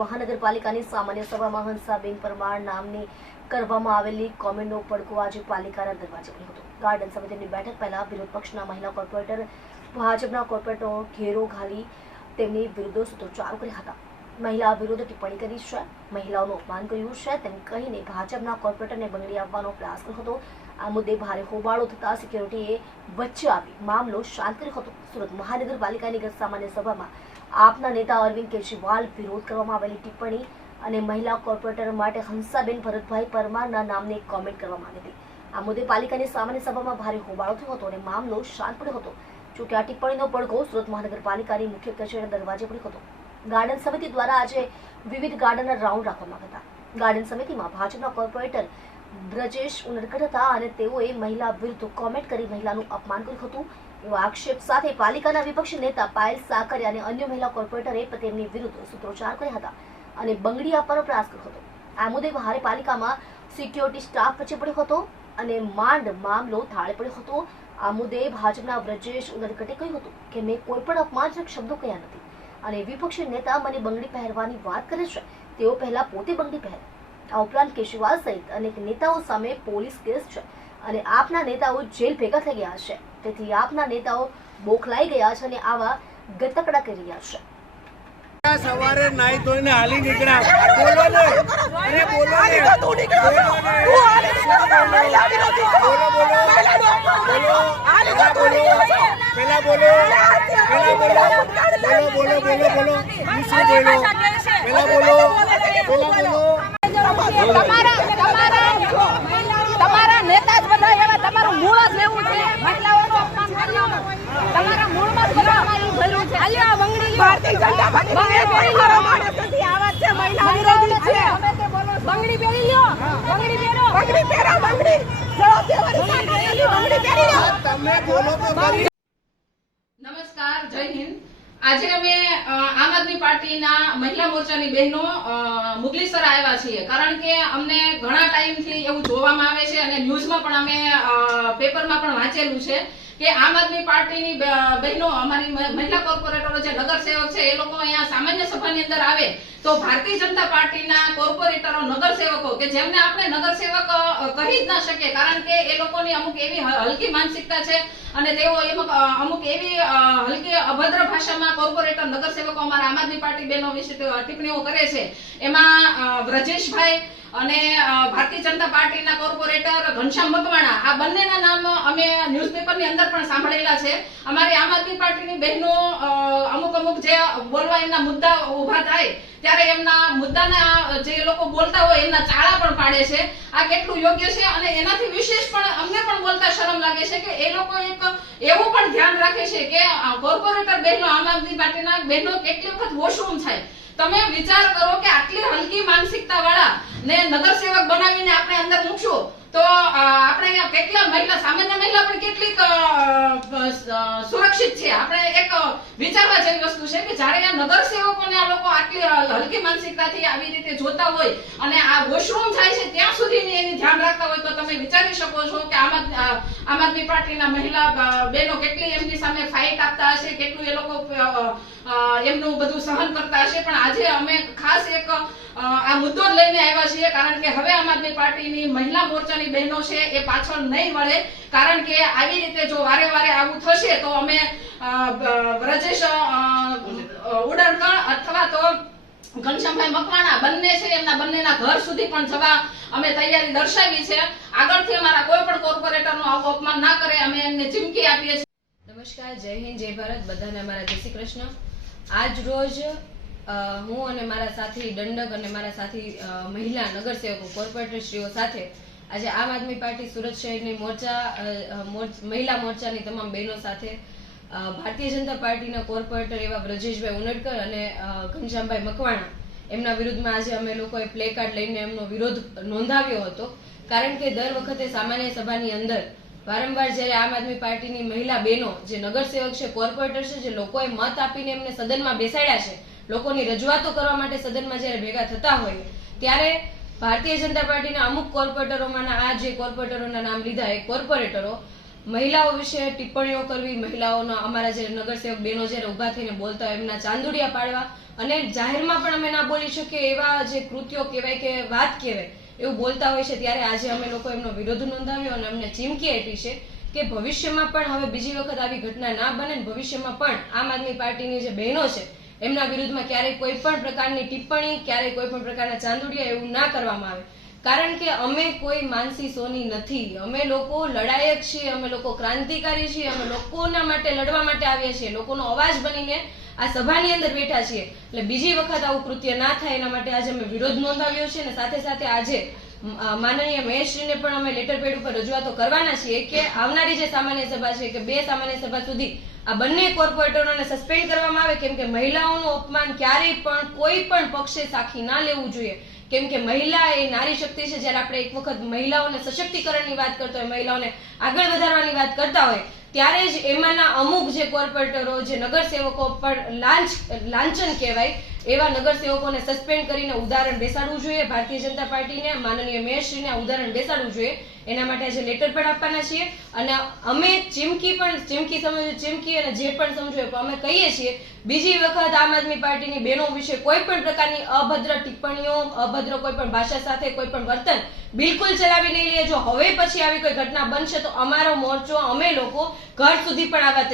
મહાનગરપાલિકાની સામાન્ય સભામાં હંસાબેન પરમાર નામની કરવામાં આવેલી કોમેન્ટનો પડકો આજે પાલિકાના દરવાજે પડ્યો હતો ગાર્ડન સમિતિની બેઠક પહેલા વિરોધ પક્ષના મહિલા કોર્પોરેટર ભાજપના કોર્પોરેટરો ઘેરો ઘાલી તેમની વિરુદ્ધ સૂત્રોચ્ચારો કર્યા હતા મહિલા વિરુદ્ધ ટિપ્પણી કરી છે મહિલાઓનું અપમાન કર્યું છે તેમ કહીને ભાજપના કોર્પોરેટરને બંગડી આપવાનો પ્રયાસ કર્યો હતો આ મુદ્દે ભારે હોબાળો થતા સિક્યોરિટીએ વચ્ચે આવી મામલો શાંત કર્યો હતો સુરત મહાનગરપાલિકાની ગત સામાન્ય સભામાં આપના નેતા અરવિંદ કેજરીવાલ વિરોધ કરવામાં આવેલી ટિપ્પણી અને મહિલા કોર્પોરેટર માટે હંસાબેન ભરતભાઈ પરમારના નામને એક કોમેન્ટ કરવામાં આવી હતી આ મુદ્દે પાલિકાની સામાન્ય સભામાં ભારે હોબાળો થયો હતો અને મામલો શાંત પડ્યો હતો જોકે આ ટિપ્પણીનો પડઘો સુરત મહાનગરપાલિકાની મુખ્ય કચેરીના દરવાજે પડ્યો હતો ગાર્ડન સમિતિ દ્વારા આજે વિવિધ ગાર્ડનના રાઉન્ડ રાખવામાં આવ્યા હતા ગાર્ડન સમિતિમાં ભાજપના કોર્પોરેટર બ્રજેશ ઉનડકર હતા અને તેઓએ મહિલા વિરુદ્ધ કોમેન્ટ કરી મહિલાનું અપમાન કર્યું હતું એવો આક્ષેપ સાથે પાલિકાના વિપક્ષ નેતા પાયલ સાકરે અને અન્ય મહિલા કોર્પોરેટરે તેમની વિરુદ્ધ સૂત્રોચ્ચાર કર્યા હતા અને બંગડી આપવાનો પ્રયાસ કર્યો હતો આ મુદ્દે ભારે પાલિકામાં સિક્યોરિટી સ્ટાફ વચ્ચે પડ્યો હતો અને માંડ મામલો થાળે પડ્યો હતો આ મુદ્દે ભાજપના વ્રજેશ ઉદરકટે કહ્યું હતું કે મેં કોઈ પણ અપમાનજનક શબ્દો કહ્યા નથી અને વિપક્ષી નેતા મને બંગડી પહેરવાની વાત કરે છે તેઓ પહેલા પોતે બંગડી પહેરે આ ઉપરાંત કેશરીવાલ સહિત અનેક નેતાઓ સામે પોલીસ કેસ છે અને આપના નેતાઓ જેલ ભેગા થઈ ગયા છે તેથી આપના નેતાઓ બોખલાઈ ગયા છે અને આવા ગતકડા કરી રહ્યા છે સવારે નાઈ ધોઈને હાલી નીકળ્યા બોલો ને અરે બોલો ને તું નીકળો તું હાલી નીકળો મહિલા વિરોધી છો બોલો બોલો પહેલા બોલો હાલી તો તું નીકળો પહેલા બોલો પહેલા બોલો બોલો બોલો બોલો બોલો બોલો બોલો પહેલા બોલો પહેલા બોલો ભારતીય જનતા પાર્ટી મારો માણસ નથી આવા છે બંગડી બંગડી પહેરો બંગડી પહેરો બંગડી બંગડી પહેરી લ્યો તમે બોલો તો નમસ્કાર જય હિન્દ આજે અમે આમ આદમી પાર્ટીના મહિલા મોરચાની બહેનો મુગલીસર આવ્યા છીએ કારણ કે અમને ઘણા ટાઈમથી એવું જોવામાં આવે છે અને ન્યૂઝમાં પણ અમે પેપરમાં પણ વાંચેલું છે કે આમ આદમી પાર્ટીની બહેનો અમારી મહિલા કોર્પોરેટરો જે નગર સેવક છે એ લોકો અહીંયા સામાન્ય સભાની અંદર આવે તો ભારતીય જનતા પાર્ટીના કોર્પોરેટરો નગર સેવકો કે જેમને આપણે નગર સેવક કહી જ ના શકીએ કારણ કે એ લોકોની અમુક એવી હલકી માનસિકતા છે અને તેઓ એમાં અમુક એવી હલકી અભદ્ર ભાષામાં કોર્પોરેટર નગરસેવકો અમારા આમ આદમી પાર્ટી બહેનો વિશે ટિપ્પણીઓ કરે છે એમાં વ્રજેશભાઈ અને ભારતીય જનતા પાર્ટીના કોર્પોરેટર ઘનશ્યામ મકવાણા આ બંનેના નામ અમે ન્યૂઝપેપરની અંદર પણ સાંભળેલા છે અમારી આમ આદમી પાર્ટીની બહેનો અમુક અમુક જે બોલવા એમના મુદ્દા ઊભા થાય ત્યારે એમના મુદ્દાના જે લોકો બોલતા હોય એમના ચાળા પણ પાડે છે આ કેટલું યોગ્ય છે અને એનાથી વિશેષ પણ અમને પણ બોલતા શરમ લાગે છે કે એ લોકો એક એવું પણ ધ્યાન રાખે છે કે કોર્પોરેટર બહેનો આમ આદમી પાર્ટીના બહેનો કેટલી વખત વોશરૂમ થાય તમે વિચાર કરો કે આટલી હલકી માનસિકતા વાળા ને નગરસેવક બનાવીને આપણે અંદર મૂકશું તો આપણે અહીંયા કેટલા મહિલા સામાન્ય મહિલા પણ કેટલીક સુરક્ષિત છે આપણે એક વિચારવા જેવી વસ્તુ છે કે જ્યારે આ નગર સેવકોને આ લોકો આટલી હલકી માનસિકતાથી આવી રીતે જોતા હોય અને આ વોશરૂમ થાય છે ત્યાં સુધી એની ધ્યાન રાખતા હોય તો તમે વિચારી શકો છો કે આમ આમ આદમી પાર્ટીના મહિલા બહેનો કેટલી એમની સામે ફાઇટ આપતા હશે કેટલું એ લોકો એમનું બધું સહન કરતા હશે પણ આજે અમે ખાસ એક આ મુદ્દો લઈને આવ્યા છીએ કારણ કે હવે આમ આદમી પાર્ટીની મહિલા મોરચા વિસ્તારની બહેનો છે એ પાછળ નહીં મળે કારણ કે આવી રીતે જો વારે વારે આવું થશે તો અમે વ્રજેશ ઉડણકણ અથવા તો ઘનશ્યામભાઈ મકવાણા બંને છે એમના બંનેના ઘર સુધી પણ જવા અમે તૈયારી દર્શાવી છે આગળથી અમારા કોઈ પણ કોર્પોરેટરનું આવું અપમાન ના કરે અમે એમને ચીમકી આપીએ છીએ નમસ્કાર જય હિન્દ જય ભારત બધાને અમારા જય શ્રી કૃષ્ણ આજ રોજ હું અને મારા સાથી દંડક અને મારા સાથી મહિલા નગરસેવકો કોર્પોરેટરશ્રીઓ સાથે આજે આમ આદમી પાર્ટી સુરત શહેરની મોરચા મહિલા મોરચાની તમામ બહેનો સાથે ભારતીય જનતા પાર્ટીના કોર્પોરેટર એવા વ્રજેશભાઈ ઉનડકર અને ઘનશ્યામભાઈ મકવાણા એમના વિરુદ્ધમાં આજે અમે લોકોએ પ્લે કાર્ડ લઈને એમનો વિરોધ નોંધાવ્યો હતો કારણ કે દર વખતે સામાન્ય સભાની અંદર વારંવાર જ્યારે આમ આદમી પાર્ટીની મહિલા બહેનો જે નગરસેવક છે કોર્પોરેટર છે જે લોકોએ મત આપીને એમને સદનમાં બેસાડ્યા છે લોકોની રજૂઆતો કરવા માટે સદનમાં જ્યારે ભેગા થતા હોય ત્યારે ભારતીય જનતા પાર્ટીના અમુક કોર્પોરેટરોમાંના આ જે કોર્પોરેટરોના નામ લીધા એ કોર્પોરેટરો મહિલાઓ વિશે ટિપ્પણીઓ કરવી મહિલાઓનો અમારા જે નગરસેવક બહેનો જ્યારે ઊભા થઈને બોલતા હોય એમના ચાંદુડિયા પાડવા અને જાહેરમાં પણ અમે ના બોલી શકીએ એવા જે કૃત્યો કહેવાય કે વાત કહેવાય એવું બોલતા હોય છે ત્યારે આજે અમે લોકો એમનો વિરોધ નોંધાવ્યો અને અમને ચીમકી આપી છે કે ભવિષ્યમાં પણ હવે બીજી વખત આવી ઘટના ના બને ભવિષ્યમાં પણ આમ આદમી પાર્ટીની જે બહેનો છે એમના વિરુદ્ધમાં ક્યારેય કોઈ પણ પ્રકારની ટિપ્પણી ક્યારેય કોઈ પણ પ્રકારના ચાંદુડિયા એવું ના કરવામાં આવે કારણ કે અમે કોઈ માનસી સોની નથી અમે લોકો લડાયક છીએ અમે લોકો ક્રાંતિકારી છીએ અમે લોકોના માટે લડવા માટે આવ્યા છીએ લોકોનો અવાજ બનીને આ સભાની અંદર બેઠા છીએ એટલે બીજી વખત આવું કૃત્ય ના થાય એના માટે આજે અમે વિરોધ નોંધાવ્યો છે અને સાથે સાથે આજે માનનીય મેયરશ્રીને પણ અમે લેટર પેડ ઉપર રજૂઆતો કરવાના છીએ કે આવનારી જે સામાન્ય સભા છે કે બે સામાન્ય સભા સુધી આ બંને કોર્પોરેટરોને સસ્પેન્ડ કરવામાં આવે કેમ કે મહિલાઓનું અપમાન ક્યારેય પણ કોઈ પણ પક્ષે સાખી ના લેવું જોઈએ કેમ કે મહિલા એ નારી શક્તિ છે જ્યારે આપણે એક વખત મહિલાઓને સશક્તિકરણની વાત કરતા હોય મહિલાઓને આગળ વધારવાની વાત કરતા હોય ત્યારે જ એમાંના અમુક જે કોર્પોરેટરો જે નગરસેવકો પર લાંચ લાંછન કહેવાય એવા નગરસેવકોને સસ્પેન્ડ કરીને ઉદાહરણ બેસાડવું જોઈએ ભારતીય જનતા પાર્ટીને માનનીય મેયરશ્રીને ઉદાહરણ બેસાડવું જોઈએ એના માટે આજે લેટર પણ આપવાના છીએ અને અમે ચીમકી પણ ચીમકી સમજો ચીમકી અને જે પણ સમજો એ અમે કહીએ છીએ બીજી વખત આમ આદમી પાર્ટીની બહેનો વિશે કોઈ પણ પ્રકારની અભદ્ર ટિપ્પણીઓ અભદ્ર કોઈ પણ ભાષા સાથે કોઈ પણ વર્તન બિલકુલ ચલાવી નહીં જો હવે પછી આવી કોઈ ઘટના બનશે તો અમારો મોરચો અમે લોકો ઘર સુધી પણ આવવા